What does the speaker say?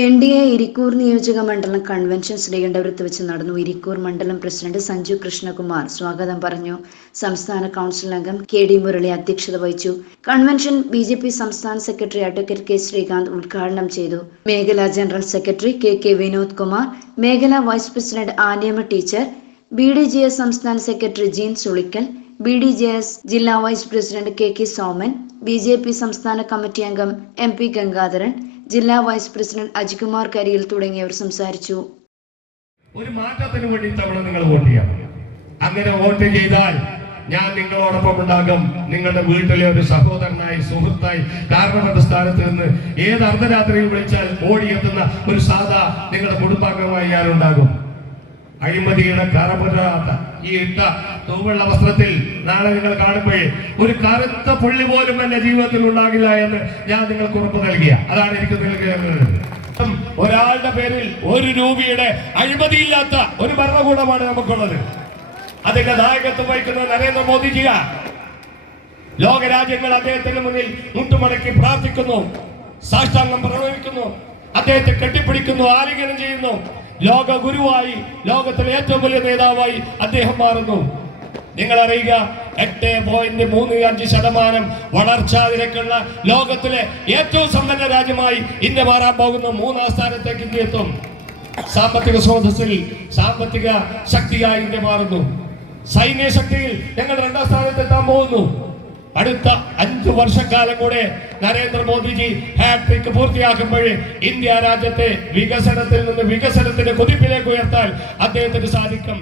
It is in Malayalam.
എൻ ഡി എ ഇരിക്കൂർ നിയോജക മണ്ഡലം കൺവെൻഷൻ ശ്രീകണ്ഠപുരത്ത് വെച്ച് നടന്നു. ഇരിക്കൂർ മണ്ഡലം പ്രസിഡന്റ് സഞ്ജു കൃഷ്ണകുമാർ സ്വാഗതം പറഞ്ഞു. സംസ്ഥാന കൗൺസിൽ അംഗം കെ ഡി മുരളി അധ്യക്ഷത വഹിച്ചു. കൺവെൻഷൻ ബി ജെ പി സംസ്ഥാന സെക്രട്ടറി അഡ്വക്കേറ്റ് കെ ശ്രീകാന്ത് ഉദ്ഘാടനം ചെയ്തു. മേഖലാ general secretary K K Vinod Kumar മേഖലാ vice president Aniyamma teacher B D J S സംസ്ഥാന secretary Jeen Sulikkal B D J S ജില്ലാ vice president K K Soman B J P സംസ്ഥാന കമ്മിറ്റി അംഗം എം പി ഗംഗാധരൻ ജില്ലാ വൈസ് പ്രസിഡന്റ് അജികുമാർ കരിയിൽ തുടങ്ങിയവർ സംസാരിച്ചു. ഒരു മാറ്റത്തിന് വേണ്ടി തവണ നിങ്ങൾ വോട്ട് ചെയ്യാം അങ്ങനെ വോട്ട് ചെയ്താൽ ഞാൻ നിങ്ങളോടൊപ്പം ഉണ്ടാകും. നിങ്ങളുടെ വീട്ടിലെ ഒരു സഹോദരനായി സുഹൃത്തായി കാരണമെന്ന സ്ഥാനത്ത് നിന്ന് ഏത് അർദ്ധരാത്രിയിൽ വിളിച്ചാൽ ഓടിയെത്തുന്ന ഒരു സാധാ നിങ്ങളുടെ കുടുംബാംഗമായി ഞാൻ ഉണ്ടാകും. അഴിമതിയുടെ കറപുരാത്ത ഈ ഇട്ട തൂവുള്ള വസ്ത്രത്തിൽ നാളെ നിങ്ങൾ കാണുമ്പോഴേ ഒരു കറുത്ത പുള്ളി പോലും എന്റെ ജീവിതത്തിൽ ഉണ്ടാകില്ല എന്ന് ഞാൻ നിങ്ങൾക്ക് ഉറപ്പ് നൽകിയ. അതാണ് എനിക്ക് നൽകിയത് ഒരാളുടെ പേരിൽ ഒരു രൂപയുടെ അഴിമതിയില്ലാത്ത ഒരു ഭരണകൂടമാണ് നമുക്കുള്ളത്. അതിന്റെ നായകത്വം വഹിക്കുന്നത് നരേന്ദ്രമോദിജിയ ലോകരാജ്യങ്ങൾ അദ്ദേഹത്തിന് മുന്നിൽ മുട്ടുമടക്കി പ്രാർത്ഥിക്കുന്നു സാഷ്ടാംഗം പ്രണമിക്കുന്നു അദ്ദേഹത്തെ കെട്ടിപ്പിടിക്കുന്നു ആലിംഗനം ചെയ്യുന്നു. ലോക ഗുരുവായി ലോകത്തിലെ ഏറ്റവും വലിയ നേതാവായി അദ്ദേഹം മാറുന്നു. നിങ്ങൾ അറിയുക എട്ട് പോയിന്റ് മൂന്ന് അഞ്ച് ശതമാനം വളർച്ചാ നിരക്കുള്ള ലോകത്തിലെ ഏറ്റവും സമ്പന്ന രാജ്യമായി ഇന്ത്യ മാറാൻ പോകുന്ന. മൂന്നാം സ്ഥാനത്തേക്ക് ഇന്ത്യ എത്തും. സാമ്പത്തിക സ്രോതസ്സിൽ സാമ്പത്തിക ശക്തിയായി ഇന്ത്യ മാറുന്നു. സൈന്യ ശക്തിയിൽ ഞങ്ങൾ രണ്ടാം സ്ഥാനത്ത് എത്താൻ പോകുന്നു. അടുത്ത അഞ്ചു വർഷക്കാലം കൂടെ നരേന്ദ്രമോദിജി ഹാട്രിക് പൂർത്തിയാക്കുമ്പോൾ ഇന്ത്യ രാജ്യത്തെ വികസനത്തിൽ നിന്ന് വികസനത്തിന്റെ കുതിപ്പിലേക്ക് ഉയർത്താൻ അദ്ദേഹത്തിന് സാധിക്കും.